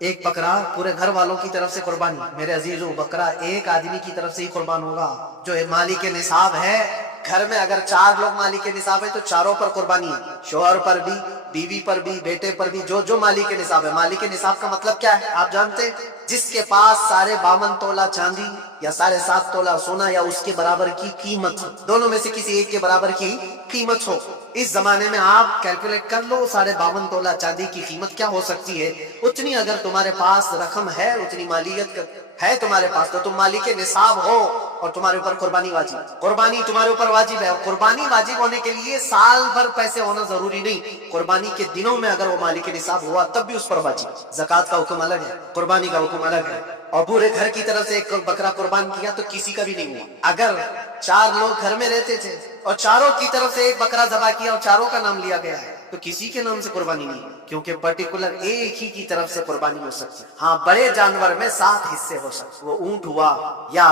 ایک بکرا پورے گھر والوں کی طرف سے قربانی، میرے عزیزو بکرا ایک آدمی کی طرف سے ہی قربان ہوگا جو مالک نصاب ہے۔ گھر میں اگر 4 لوگ مالک نصاب ہے تو چاروں پر قربانی ہے، شوہر پر بھی، بیوی پر بھی، بیٹے پر بھی، جو مالک نصاب ہے۔ مالک نصاب کا مطلب کیا ہے آپ جانتے ہیں؟ جس کے پاس 52 تولہ چاندی یا 7.5 تولہ سونا یا اس کے برابر کی قیمت، دونوں میں سے کسی ایک کے برابر کی قیمت ہو۔ اس زمانے میں آپ کیلکولیٹ کر لو 52 تولہ چاندی کی قیمت کیا ہو سکتی ہے، اتنی اگر تمہارے پاس رقم ہے، اتنی مالیت ہے تمہارے پاس، تو تم مالک نصاب ہو اور تمہارے اوپر قربانی واجب، قربانی تمہارے اوپر واجب ہے۔ اور قربانی واجب ہونے کے لیے سال بھر پیسے ہونا ضروری نہیں، قربانی کے دنوں میں اگر وہ مالک نصاب ہوا تب بھی اس پر واجب۔ زکوٰۃ کا حکم الگ ہے، قربانی کا حکم الگ ہے۔ اور پورے گھر کی طرف سے ایک بکرا قربان کیا تو کسی کا بھی نہیں ہوا۔ اگر 4 لوگ گھر میں رہتے تھے اور چاروں کی طرف سے ایک بکرا ذبح کیا اور چاروں کا نام لیا گیا ہے تو کسی کے نام سے قربانی نہیں، کیونکہ پرٹیکولر ایک ہی کی طرف سے قربانی ہو سکتی۔ ہاں بڑے جانور میں 7 حصے ہو سکتے، وہ اونٹ ہوا یا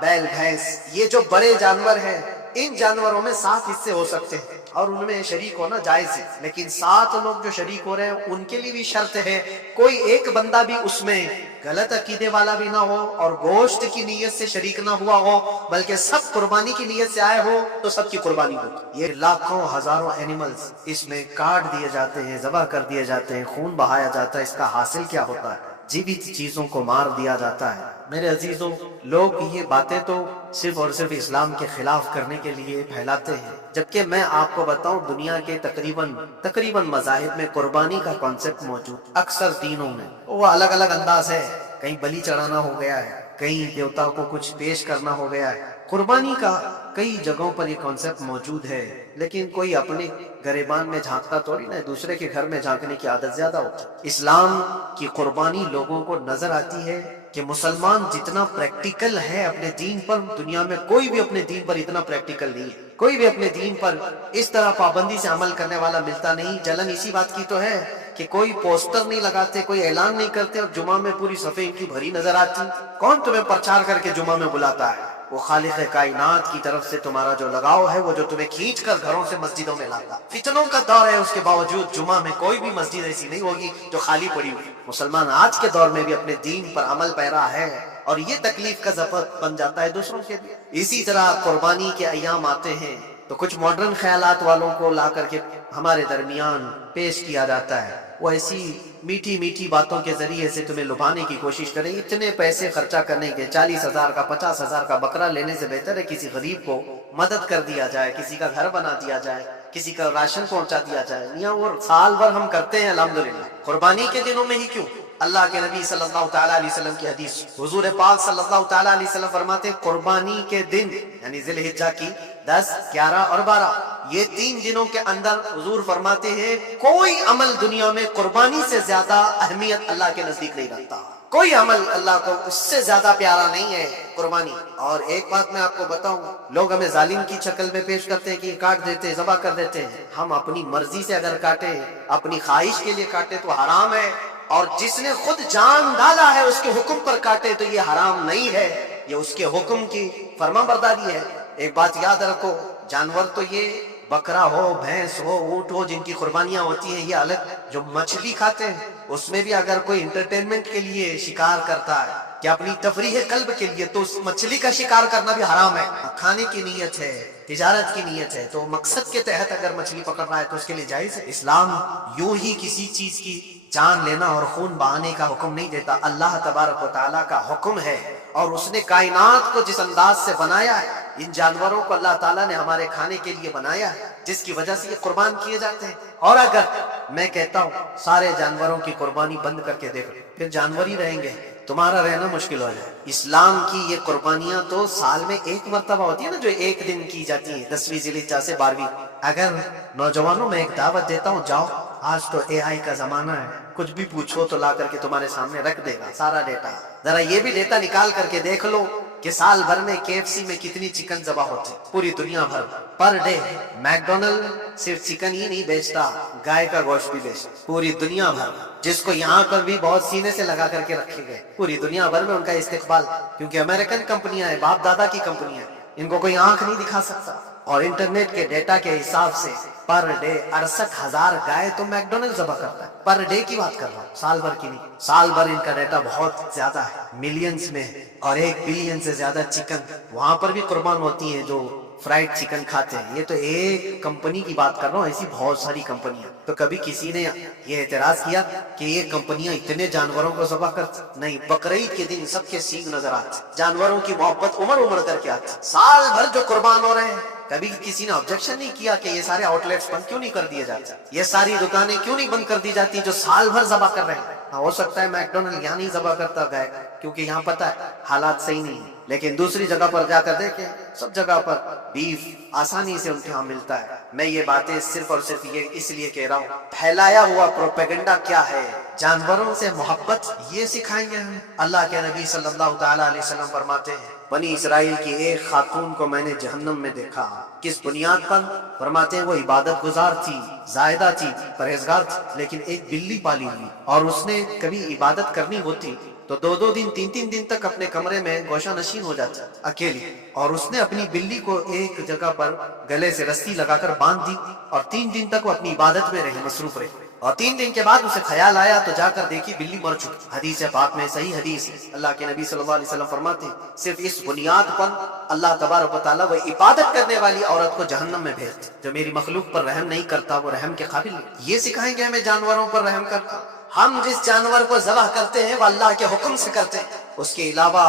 بیل بھینس، یہ جو بڑے جانور ہیں ان جانوروں میں 7 حصے ہو سکتے ہیں اور ان میں شریک ہونا جائز ہے۔ لیکن 7 لوگ جو شریک ہو رہے ہیں ان کے لیے بھی شرط ہے، کوئی ایک بندہ بھی اس میں غلط عقیدے والا بھی نہ ہو اور گوشت کی نیت سے شریک نہ ہوا ہو، بلکہ سب قربانی کی نیت سے آئے ہو تو سب کی قربانی ہو۔ یہ لاکھوں ہزاروں اینیملز اس میں کاٹ دیے جاتے ہیں، ذبح کر دیے جاتے ہیں، خون بہایا جاتا ہے، اس کا حاصل کیا ہوتا ہے؟ جیوت چیزوں کو مار دیا جاتا ہے۔ میرے عزیزوں، لوگ یہ باتیں تو صرف اور صرف اسلام کے خلاف کرنے کے لیے پھیلاتے ہیں، جبکہ میں آپ کو بتاؤں دنیا کے تقریباً مذاہب میں قربانی کا کانسیپٹ موجود، اکثر دینوں میں وہ الگ الگ انداز ہے، کہیں بلی چڑھانا ہو گیا ہے، کہیں دیوتا کو کچھ پیش کرنا ہو گیا ہے۔ قربانی کا کئی جگہوں پر یہ کانسیپٹ موجود ہے، لیکن کوئی اپنے گریبان میں جھانکتا تھوڑی نہ، دوسرے کے گھر میں جھانکنے کی عادت زیادہ ہوتی ہے۔ اسلام کی قربانی لوگوں کو نظر آتی ہے کہ مسلمان جتنا پریکٹیکل ہے اپنے دین پر، دنیا میں کوئی بھی اپنے دین پر اتنا پریکٹیکل نہیں ہے، کوئی بھی اپنے دین پر اس طرح پابندی سے عمل کرنے والا ملتا نہیں۔ جلن اسی بات کی تو ہے کہ کوئی پوسٹر نہیں لگاتے، کوئی اعلان نہیں کرتے اور جمعہ میں پوری صفحے ان کی بھری نظر آتی۔ کون تمہیں پرچار کر کے جمعہ میں بلاتا ہے؟ وہ خالق کائنات کی طرف سے تمہارا جو لگاؤ ہے، وہ جو تمہیں کھینچ کر گھروں سے مسجدوں میں لاتا۔ فتنوں کا دور ہے، اس کے باوجود جمعہ میں کوئی بھی مسجد ایسی نہیں ہوگی جو خالی پڑی ہوئی۔ مسلمان آج کے دور میں بھی اپنے دین پر عمل پیرا ہے اور یہ تکلیف کا ضبط بن جاتا ہے دوسروں کے لیے۔ اسی طرح قربانی کے ایام آتے ہیں تو کچھ ماڈرن خیالات والوں کو لا کر کے ہمارے درمیان پیش کیا جاتا ہے، وہ ایسی میٹھی میٹھی باتوں کے ذریعے سے تمہیں لبھانے کی کوشش کریں۔ اتنے پیسے خرچہ کرنے کے، 40,000 کا 50,000 کا بکرا لینے سے بہتر ہے کسی غریب کو مدد کر دیا جائے، کسی کا گھر بنا دیا جائے، کسی کا راشن پہنچا دیا جائے۔ یہ اور سال بھر ہم کرتے ہیں الحمدللہ، قربانی کے دنوں میں ہی کیوں؟ اللہ کے نبی صلی اللہ تعالیٰ علیہ وسلم کی حدیث، حضور پاک صلی اللہ تعالیٰ علیہ وسلم فرماتے ہیں قربانی کے دن یعنی ذی الحجہ کی 10، 11 اور 12، یہ 3 دنوں کے اندر حضور فرماتے ہیں کوئی عمل دنیا میں قربانی سے زیادہ اہمیت اللہ کے نزدیک نہیں رکھتا، کوئی عمل اللہ کو اس سے زیادہ پیارا نہیں ہے قربانی۔ اور ایک بات میں آپ کو بتاؤں، لوگ ہمیں ظالم کی شکل میں پیش کرتے ہیں کہ یہ کاٹ دیتے ہیں، ذبح کر دیتے ہیں۔ ہم اپنی مرضی سے اگر کاٹے، اپنی خواہش کے لیے کاٹے تو حرام ہے، اور جس نے خود جان ڈالا ہے اس کے حکم پر کاٹے تو یہ حرام نہیں ہے، یہ اس کے حکم کی فرما برداری ہے۔ ایک بات یاد رکھو، جانور تو یہ بکرا ہو، بھینس ہو، اونٹ ہو جن کی قربانیاں ہوتی ہیں یہ الگ، جو مچھلی کھاتے ہیں اس میں بھی اگر کوئی انٹرٹینمنٹ کے لیے شکار کرتا ہے کہ اپنی تفریح قلب کے لیے، تو اس مچھلی کا شکار کرنا بھی حرام ہے۔ کھانے کی نیت ہے، تجارت کی نیت ہے، تو مقصد کے تحت اگر مچھلی پکڑ رہا ہے تو اس کے لیے جائز ہے۔ اسلام یوں ہی کسی چیز کی جان لینا اور خون بہانے کا حکم نہیں دیتا، اللہ تبارک و تعالیٰ کا حکم ہے، اور اس نے کائنات کو جس انداز سے بنایا ہے، ان جانوروں کو اللہ تعالیٰ نے ہمارے کھانے کے لیے بنایا ہے، جس کی وجہ سے یہ قربان کیے جاتے ہیں۔ اور اگر میں کہتا ہوں سارے جانوروں کی قربانی بند کر کے دیکھو، پھر جانور ہی رہیں گے، تمہارا رہنا مشکل ہو جائے۔ اسلام کی یہ قربانیاں تو سال میں ایک مرتبہ ہوتی ہے نا، جو ایک دن کی جاتی ہیں، 10ویں ذی الحجہ سے 12ویں۔ اگر نوجوانوں میں ایک دعوت دیتا ہوں، جاؤ، آج تو AI کا زمانہ ہے، کچھ بھی پوچھو تو لا کر کے تمہارے سامنے رکھ دے گا سارا ڈیٹا، ذرا یہ بھی ڈیٹا نکال کر کے دیکھ لو کہ سال بھر میں KFC میں کتنی چکن ذبح ہوتی ہے، پوری دنیا بھر پر ڈے۔ میکڈونلڈ صرف چکن ہی نہیں بیچتا، گائے کا گوشت بھی بیچتا، پوری دنیا بھر، جس کو یہاں پر بھی بہت سینے سے لگا کر کے رکھے گئے، پوری دنیا بھر میں ان کا استقبال، کیونکہ امریکن کمپنیاں ہیں، باپ دادا کی کمپنیاں ہیں، ان کو کوئی آنکھ نہیں دکھا سکتا۔ اور انٹرنیٹ کے ڈیٹا کے حساب سے پر ڈے 68,000 گائے تو میکڈونلڈ ذبح کرتا ہے. پر ڈے کی بات کر رہا ہوں, سال بھر کی نہیں. سال بھر ان کا ڈیٹا بہت زیادہ ہے, ملینز میں ہے, اور 1 بلین سے زیادہ چکن وہاں پر بھی قربان ہوتی ہیں جو فرائیڈ چکن کھاتے ہیں. یہ تو ایک کمپنی کی بات کر رہا ہوں, ایسی بہت ساری کمپنیاں. تو کبھی کسی نے یہ اعتراض کیا کہ یہ کمپنیاں اتنے جانوروں کو ذبح کرتی؟ نہیں, بقرعید کے دن سب کے سینگ نظر آتے, جانوروں کی محبت عمر کر کے آتی. سال بھر جو قربان ہو رہے ہیں, کبھی کسی نے آبجیکشن نہیں کیا کہ یہ سارے آؤٹ لیٹس بند کیوں نہیں کر دیے جاتے, یہ ساری دکانیں کیوں نہیں بند کر دی جاتی جو سال بھر ذبح کر رہے ہیں. ہو سکتا ہے میکڈونلڈ یہاں نہیں ذبح کرتا گائے, کیونکہ یہاں پتہ ہے حالات صحیح نہیں ہیں, لیکن دوسری جگہ پر جا کر دیکھیں, سب جگہ پر بیف آسانی سے ان کے ہاں ملتا ہے. میں یہ باتیں صرف اور صرف یہ اس لیے کہہ رہا ہوں, پھیلایا ہوا پروپیگنڈا کیا ہے, جانوروں سے محبت یہ سکھائیں گے ہم. اللہ کے نبی صلی اللہ تعالیٰ علیہ وسلم فرماتے ہیں, بنی اسرائیل کی ایک خاتون کو میں نے جہنم میں دیکھا. کس بنیاد پر؟ فرماتے ہیں وہ عبادت گزار تھی, زاہدہ تھی, پرہیزگار تھی, لیکن ایک بلی پالی ہوئی, اور اس نے کبھی عبادت کرنی ہوتی تو 2 دن 3 دن تک اپنے کمرے میں گوشہ نشین ہو جاتی اکیلی, اور اس نے اپنی بلی کو ایک جگہ پر گلے سے رسی لگا کر باندھ دی, اور 3 دن تک وہ اپنی عبادت میں رہی, مصروف رہی, اور 3 دن کے بعد اسے خیال آیا تو جا کر دیکھی بلی مر چکی. حدیث پاک میں, صحیح حدیث ہے, اللہ کے نبی صلی اللہ علیہ وسلم فرماتے ہیں صرف اس بنیاد پر اللہ تبارک و تعالیٰ وہ عبادت کرنے والی عورت کو جہنم میں بھیجتے. جو میری مخلوق پر رحم نہیں کرتا وہ رحم کے قابل نہیں. یہ سکھائیں گے ہمیں جانوروں پر رحم کرنا. ہم جس جانور کو ذبح کرتے ہیں وہ اللہ کے حکم سے کرتے ہیں, اس کے علاوہ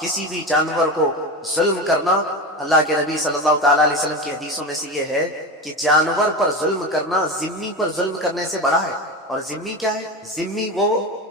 کسی بھی جانور کو ظلم کرنا, اللہ کے نبی صلی اللہ تعالیٰ علیہ وسلم کی حدیثوں میں سے یہ ہے کہ جانور پر ظلم کرنا ذمی پر ظلم کرنے سے بڑا ہے. اور ذمی کیا ہے؟ ذمی وہ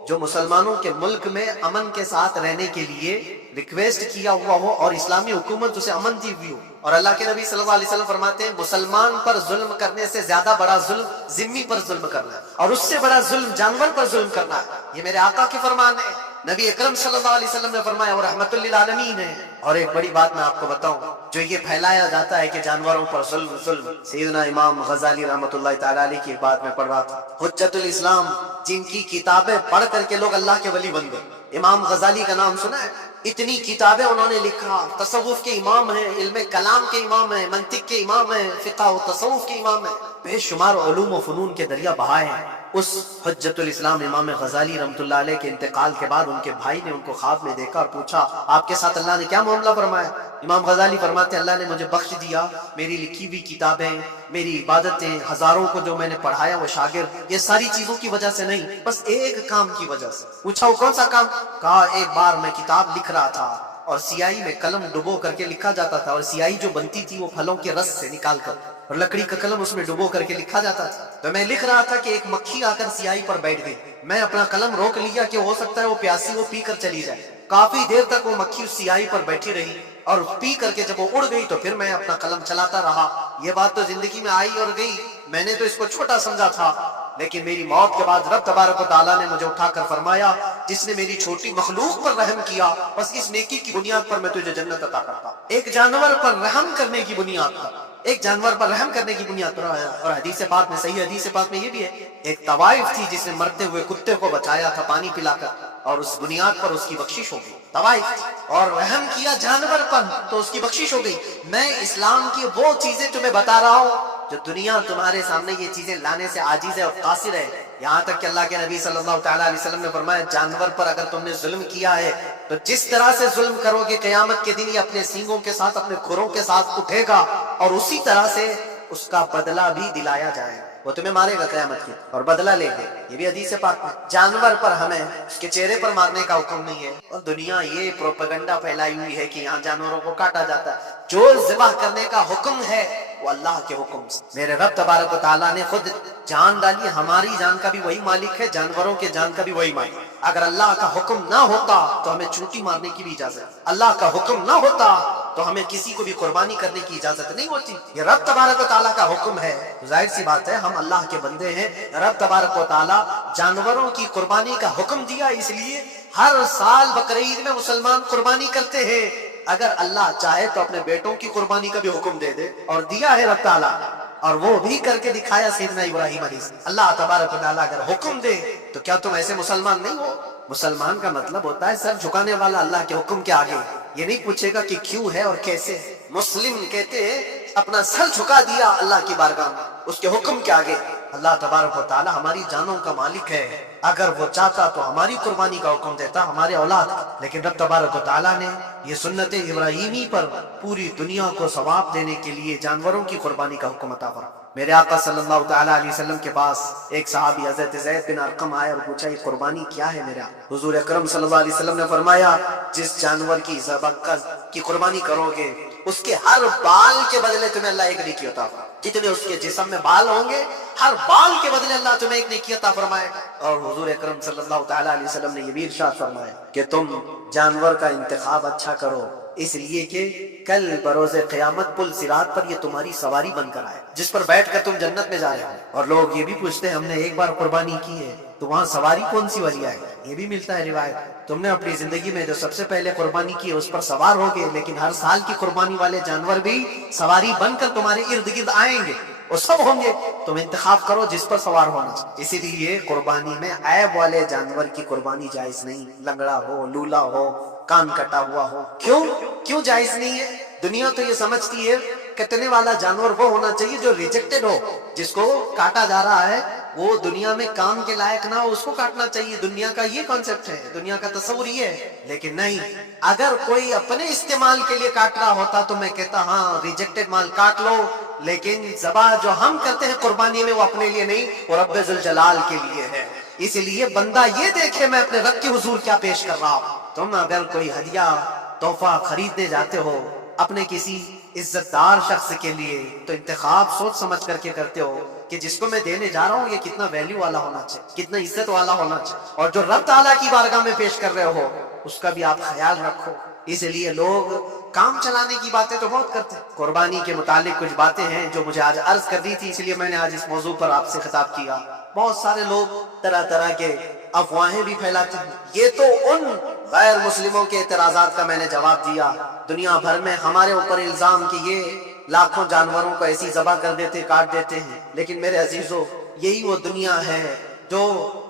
جو مسلمانوں کے ملک میں امن کے ساتھ رہنے کے لیے ریکویسٹ کیا ہوا ہو اور اسلامی حکومت اسے امن دی ہوئی ہو. اور اللہ کے نبی صلی اللہ علیہ وسلم فرماتے ہیں مسلمان پر ظلم کرنے سے زیادہ بڑا ظلم ذمی پر ظلم کرنا ہے, اور اس سے بڑا ظلم جانور پر ظلم کرنا ہے. یہ میرے آقا کے فرمان ہے. نبی اکرم صلی اللہ علیہ وسلم نے فرمایا وہ رحمت للعالمین ہے. اور ایک بڑی بات میں آپ کو بتاؤں, جو یہ پھیلایا جاتا ہے کہ جانوروں پر ظلم, سیدنا امام غزالی رحمت اللہ تعالیٰ علیہ کی بات میں پڑھ رہا تھا, حجت الاسلام, جن کی کتابیں پڑھ کر کے لوگ اللہ کے ولی بن گئے. امام غزالی کا نام سنا ہے؟ اتنی کتابیں انہوں نے لکھا, تصوف کے امام ہیں, علم کلام کے امام ہیں, منطق کے امام ہیں, فقہ و تصوف کے امام ہیں, بے شمار علوم و فنون کے دریا بہائے ہیں. اس حجت الاسلام امام غزالی رحمۃ اللہ علیہ کے انتقال کے بعد ان کے بھائی نے ان کو خواب میں دیکھا اور پوچھا آپ کے ساتھ اللہ نے کیا معاملہ فرمایا؟ امام غزالی فرماتے ہیں اللہ نے مجھے بخش دیا, میری لکھی ہوئی کتابیں, میری عبادتیں, ہزاروں کو جو میں نے پڑھایا وہ شاگرد, یہ ساری چیزوں کی وجہ سے نہیں, بس ایک کام کی وجہ سے. پوچھا وہ کون سا کام؟ کہا ایک بار میں کتاب لکھ رہا تھا اور سیاہی میں قلم ڈبو کر کے لکھا جاتا تھا, اور سیاہی جو بنتی تھی وہ پھلوں کے رس سے نکال کر, اور لکڑی کا قلم اس میں ڈبو کر کے لکھا جاتا تھا. تو میں لکھ رہا تھا کہ ایک مکھی آ کر سیاہی پر بیٹھ گئی, میں اپنا قلم روک لیا کہ ہو سکتا ہے وہ پیاسی, وہ پی کر چلی جائے. کافی دیر تک وہ مکھی اس سیاہی پر بیٹھی رہی, اور پی کر کے جب وہ اڑ گئی تو پھر میں اپنا قلم چلاتا رہا. یہ بات تو زندگی میں آئی اور گئی, میں نے تو اس کو چھوٹا سمجھا تھا, لیکن میری موت کے بعد رب تبارک و تعالیٰ نے مجھے اٹھا کر فرمایا جس نے میری چھوٹی مخلوق پر رحم کیا, بس اس نیکی کی بنیاد پر میں تجھے جنت عطا کرتا. ایک جانور پر رحم کرنے کی بنیاد پر, ایک جانور پر رحم کرنے کی بنیاد پر. اور حدیث پاک میں, صحیح حدیث پاک میں یہ بھی ہے, ایک طوائف تھی جس نے مرتے ہوئے کتے کو بچایا تھا پانی پلا کر, اور اس بنیاد پر اس کی بخشش ہو گئی. طوائف اور رحم کیا جانور پر تو اس کی بخشش ہو گئی. میں اسلام کی وہ چیزیں تمہیں بتا رہا ہوں جو دنیا تمہارے سامنے یہ چیزیں لانے سے عاجز ہے اور قاصر ہے. یہاں تک کہ اللہ کے نبی صلی اللہ تعالیٰ علیہ وسلم نے فرمایا جانور پر اگر تم نے ظلم کیا ہے تو جس طرح سے ظلم کرو گے قیامت کے دن یہ اپنے سینگوں کے ساتھ, اپنے کھروں کے ساتھ اٹھے گا, اور اسی طرح سے اس کا بدلہ بھی دلایا جائے. وہ تمہیں مارے گا قیامت کی اور بدلہ لے گے. یہ بھی حدیث پاک میں. جانور پر ہمیں اس کے چہرے پر مارنے کا حکم نہیں ہے, اور دنیا یہ پروپیگنڈا پھیلائی ہوئی ہے کہ یہاں جانوروں کو کاٹا جاتا ہے. جو ذبح کرنے کا حکم ہے وہ اللہ کے حکم سے. میرے رب تبارک و تعالیٰ نے خود جان ڈالی, ہماری جان کا بھی وہی مالک ہے, جانوروں کے جان کا بھی وہی مالک. اگر اللہ کا حکم نہ ہوتا تو ہمیں چونٹی مارنے کی بھی اجازت, اللہ کا حکم نہ ہوتا تو ہمیں کسی کو بھی قربانی کرنے کی اجازت نہیں ہوتی. یہ رب تبارک و تعالیٰ کا حکم ہے. ظاہر سی بات ہے ہم اللہ کے بندے ہیں. رب تبارک و تعالیٰ جانوروں کی قربانی کا حکم دیا, اس لیے ہر سال بقرعید میں مسلمان قربانی کرتے ہیں. اگر اللہ چاہے تو اپنے بیٹوں کی قربانی کا بھی حکم دے دے, اور دیا ہے رب تعالیٰ, اور وہ بھی کر کے دکھایا سیدنا ابراہیم علیہ السلام. اللہ تبارک و تعالیٰ اگر حکم دے تو کیا تم ایسے مسلمان نہیں ہو؟ مسلمان کا مطلب ہوتا ہے سر جھکانے والا اللہ کے حکم کے آگے, یہ نہیں پوچھے گا کہ کیوں ہے اور کیسے. مسلم کہتے ہیں اپنا سر جھکا دیا اللہ کی بارگاہ میں، اس کے حکم کے آگے۔ اللہ تبارک و تعالی ہماری جانوں کا مالک ہے، اگر وہ چاہتا تو ہماری قربانی کا حکم دیتا، ہمارے اولاد کا، لیکن رب تبارک و تعالی نے یہ سنت ابراہیمی پر پوری دنیا کو ثواب دینے کے لیے جانوروں کی قربانی کا حکم عطا فرمایا۔ میرے آقا صلی اللہ تعالی علیہ وسلم کے پاس ایک صحابی حضرت زید بن ارقم آئے اور پوچھا یہ قربانی کیا ہے میرا؟ حضور اکرم صلی اللہ علیہ وسلم نے فرمایا جس جانور کی ذبح کی قربانی کرو گے اس کے ہر بال کے بدلے تمہیں اللہ ایک نیکی عطا فرمائے، جتنے اس کے جسم میں بال ہوں گے ہر بال کے بدلے اللہ تمہیں ایک نیکی عطا فرمائے گا۔ اور حضور اکرم صلی اللہ تعالی علیہ وسلم نے یہ بھی ارشاد فرمایا کہ تم جانور کا انتخاب اچھا کرو، اس لیے کہ کل بروز قیامت پل صراط پر یہ تمہاری سواری بن کر آئے جس پر بیٹھ کر تم جنت میں جا رہے ہو۔ اور لوگ یہ بھی پوچھتے ہیں ہم نے ایک بار قربانی کی ہے تو وہاں سواری کون سی والی آئے؟ یہ بھی ملتا ہے روایت، تم نے اپنی زندگی میں جو سب سے پہلے قربانی کی ہے اس پر سوار ہوگے، لیکن ہر سال کی قربانی والے جانور بھی سواری بن کر تمہارے ارد گرد آئیں گے، وہ سب ہوں گے، تم انتخاب کرو جس پر سوار ہونا چاہیے۔ اسی لیے قربانی میں عیب والے جانور کی قربانی جائز نہیں، لنگڑا ہو، لولا ہو، کان کٹا ہوا ہو۔ کیوں جائز نہیں ہے؟ دنیا تو یہ سمجھتی ہے کٹنے والا جانور وہ ہونا چاہیے جو ریجیکٹڈ ہو، جس کو کاٹا جا رہا ہے وہ دنیا میں کام کے لائق نہ ہو، اس کو کاٹنا چاہیے۔ دنیا کا یہ کانسیپٹ ہے، دنیا کا تصور یہ ہے، لیکن نہیں، اگر کوئی اپنے استعمال کے لیے کاٹ رہا ہوتا تو میں کہتا ہاں ریجیکٹڈ مال کاٹ لو، لیکن ذبح جو ہم کرتے ہیں قربانی میں وہ اپنے لیے نہیں، وہ رب ذوالجلال کے لیے ہے۔ اس لیے بندہ یہ دیکھے میں اپنے رب کے حضور کیا پیش کر رہا ہوں۔ تم اگر کوئی ہدیہ تحفہ خریدنے جاتے ہو اپنے کسی عزت دار شخص کے لیے تو انتخاب سوچ سمجھ کر کے کرتے ہو کہ جس کو میں دینے جا رہا ہوں یہ کتنا ویلیو والا ہونا چاہیے، کتنا عزت والا ہونا چاہیے، اور جو رب تعالیٰ کی بارگاہ میں پیش کر رہے ہو اس کا بھی آپ خیال رکھو۔ اس لیے لوگ کام چلانے کی باتیں تو بہت کرتے ہیں، قربانی کے متعلق کچھ باتیں ہیں جو مجھے آج عرض کرنی تھی، اس لیے میں نے آج اس موضوع پر آپ سے خطاب کیا۔ بہت سارے لوگ طرح طرح کے افواہیں بھی پھیلاتے ہیں، یہ تو ان غیر مسلموں کے اعتراضات کا میں نے جواب دیا۔ دنیا بھر میں ہمارے اوپر الزام کہ یہ لاکھوں جانوروں کو ایسی ذبح کر دیتے، کاٹ دیتے ہیں، لیکن میرے عزیزو یہی وہ دنیا ہے جو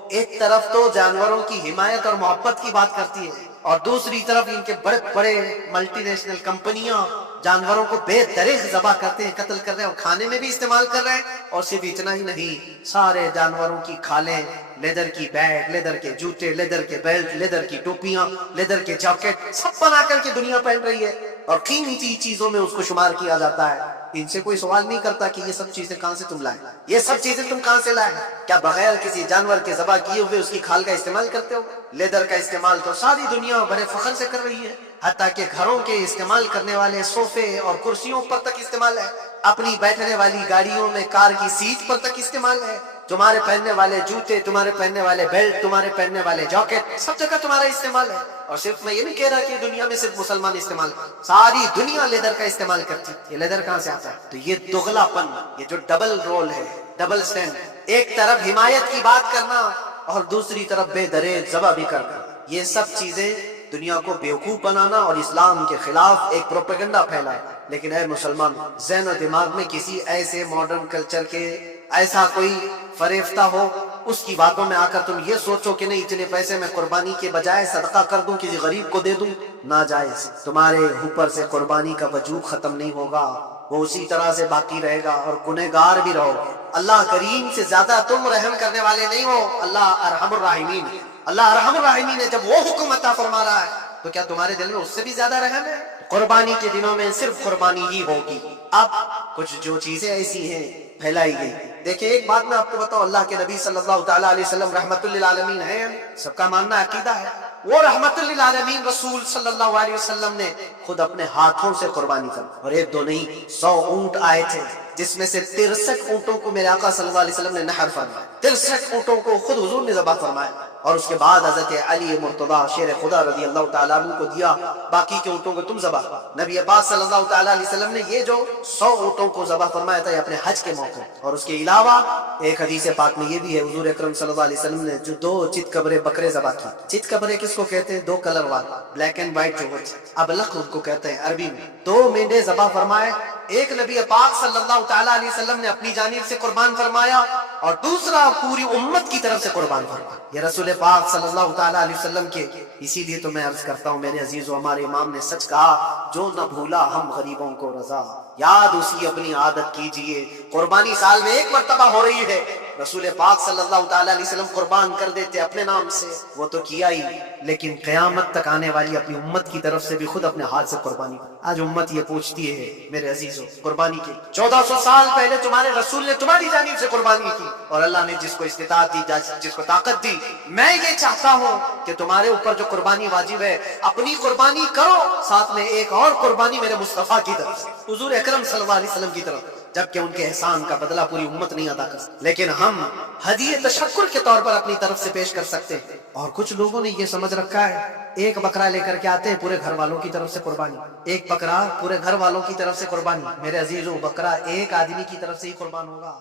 ایک طرف تو جانوروں کی حمایت اور محبت کی بات کرتی ہے اور دوسری طرف ان کے بڑے بڑے ملٹی نیشنل کمپنیاں جانوروں کو بے دریغ ذبح کرتے ہیں، قتل کر رہے ہیں اور کھانے میں بھی استعمال کر رہے ہیں۔ اور صرف اتنا ہی نہیں، سارے جانوروں کی کھالیں، لیدر کی بیگ، لیدر کے جوتے، لیدر کے بیلٹ، لیدر کی ٹوپیاں، لیدر کے جاکٹ سب بنا کر کے دنیا پہن رہی ہے اور قیمتی چیزوں میں اس کو شمار کیا جاتا ہے۔ ان سے کوئی سوال نہیں کرتا کہ یہ سب چیزیں کہاں سے تم لائے، یہ سب چیزیں تم کہاں سے لائے؟ کیا بغیر کسی جانور کے ذبح کیے ہوئے اس کی کھال کا استعمال کرتے ہو؟ لیدر کا استعمال تو ساری دنیا بڑے فخر سے کر رہی ہے، حتیٰ کہ گھروں کے استعمال کرنے والے صوفے اور کرسیوں پر تک استعمال ہے، اپنی بیٹھنے والی گاڑیوں میں کار کی سیٹ پر تک استعمال ہے، تمہارے پہننے والے جوتے، تمہارے پہننے والے بیلٹ، تمہارے پہننے والے جاکٹ سب جگہ تمہارا استعمال ہے۔ اور صرف میں یہ نہیں کہہ رہا کہ دنیا میں صرف مسلمان استعمال، ساری دنیا لیدر کا استعمال کرتی ہے۔ یہ لیدر کہاں سے آتا ہے؟ تو یہ دغلا پن، یہ جو ڈبل رول ہے، ڈبل سٹینڈ، ایک طرف حمایت کی بات کرنا اور دوسری طرف بے دریغ ذبح بھی کرنا، یہ سب چیزیں دنیا کو بیوقوف بنانا اور اسلام کے خلاف ایک پروپیگنڈا پھیلانا۔ لیکن اے مسلمان، ذہن و دماغ میں کسی ایسے ماڈرن کلچر کے ایسا کوئی فریفتہ ہو، اس کی باتوں میں آ کر تم یہ سوچو کہ نہیں اتنے پیسے میں قربانی کے بجائے صدقہ کر دوں، کسی غریب کو دے دوں، ناجائز۔ تمہارے اوپر سے قربانی کا وجوب ختم نہیں ہوگا، وہ اسی طرح سے باقی رہے گا اور گنہگار بھی رہو گے۔ اللہ کریم سے زیادہ تم رحم کرنے والے نہیں ہو، اللہ ارحم الراحمین ہے۔ اللہ ارحم الراحمین ہے، جب وہ حکم عطا فرما رہا ہے تو کیا تمہارے دل میں اس سے بھی زیادہ رحم ہے؟ قربانی کے دنوں میں صرف قربانی ہی ہوگی۔ اب کچھ جو چیزیں ایسی ہیں پھیلائی گئی، دیکھیں ایک بات میں آپ کو بتاؤں، اللہ کے نبی صلی اللہ تعالیٰ علیہ وسلم رحمت للعالمین ہیں، سب کا ماننا عقیدہ ہے، وہ رحمت للعالمین رسول صلی اللہ علیہ وسلم نے خود اپنے ہاتھوں سے قربانی کر، اور ایک دو نہیں 100 اونٹ آئے تھے، جس میں سے 63 اونٹوں کو میرے آقا صلی اللہ علیہ وسلم نے نحر فرمایا، 63 اونٹوں کو خود حضور نے ذبح فرمایا، اور اس کے بعد حضرت علی مرتضیٰ شیر خدا رضی اللہ تعالیٰ عنہ کو دیا، باقی کے اونٹوں کو تم ذبح کرو۔ نبی پاک صلی اللہ تعالیٰ علیہ وسلم نے یہ جو 100 اونٹوں کو ذبح فرمایا تھا یہ اپنے حج کے موقع، اور اس کے علاوہ ایک حدیث پاک میں یہ بھی ہے، حضور اکرم صلی اللہ علیہ وسلم نے جو 2 چت قبرے بکرے ذبح کی۔ چت قبرے کس کو کہتے ہیں؟ 2 کلر والا، بلیک اینڈ وائٹ جو ہوتے ہیں، ابلق ان کو کہتے ہیں عربی میں۔ 2 مینڈے ذبح فرمائے، ایک نبی پاک صلی اللہ تعالیٰ علیہ وسلم نے اپنی جانب سے قربان فرمایا اور دوسرا پوری امت کی طرف سے قربان فرمایا۔ یہ رسول پاک صلی اللہ تعالیٰ علیہ وسلم کے اسی لیے تو میں عرض کرتا ہوں میرے عزیزو، ہمارے امام نے سچ کہا، جو نہ بھولا ہم غریبوں کو رضا، یاد اسی اپنی عادت کیجئے، قربانی سال میں ایک مرتبہ ہو رہی ہے، رسول پاک صلی اللہ تعالی علیہ وسلم قربان کر دیتے اپنے نام سے، وہ تو کیا ہی، لیکن قیامت تک آنے والی اپنی امت کی طرف سے بھی خود اپنے ہاتھ سے قربانی کر۔ آج امت یہ پوچھتی ہے میرے عزیزو، قربانی کی 1400 سال پہلے تمہارے رسول نے تمہاری جانب سے قربانی کی، اور اللہ نے جس کو استطاعت دی، جس کو طاقت دی، میں یہ چاہتا ہوں کہ تمہارے اوپر جو قربانی واجب ہے اپنی قربانی کرو، ساتھ میں ایک اور قربانی میرے مصطفیٰ کی طرف سے، حضور اکرم صلی اللہ علیہ وسلم کی طرف، جبکہ ان کے احسان کا بدلہ پوری امت نہیں ادا کر سکتی، لیکن ہم ہدیہ تشکر کے طور پر اپنی طرف سے پیش کر سکتے ہیں۔ اور کچھ لوگوں نے یہ سمجھ رکھا ہے ایک بکرا لے کر کے آتے ہیں پورے گھر والوں کی طرف سے قربانی، ایک بکرا پورے گھر والوں کی طرف سے قربانی۔ میرے عزیزو، بکرا ایک آدمی کی طرف سے ہی قربان ہوگا۔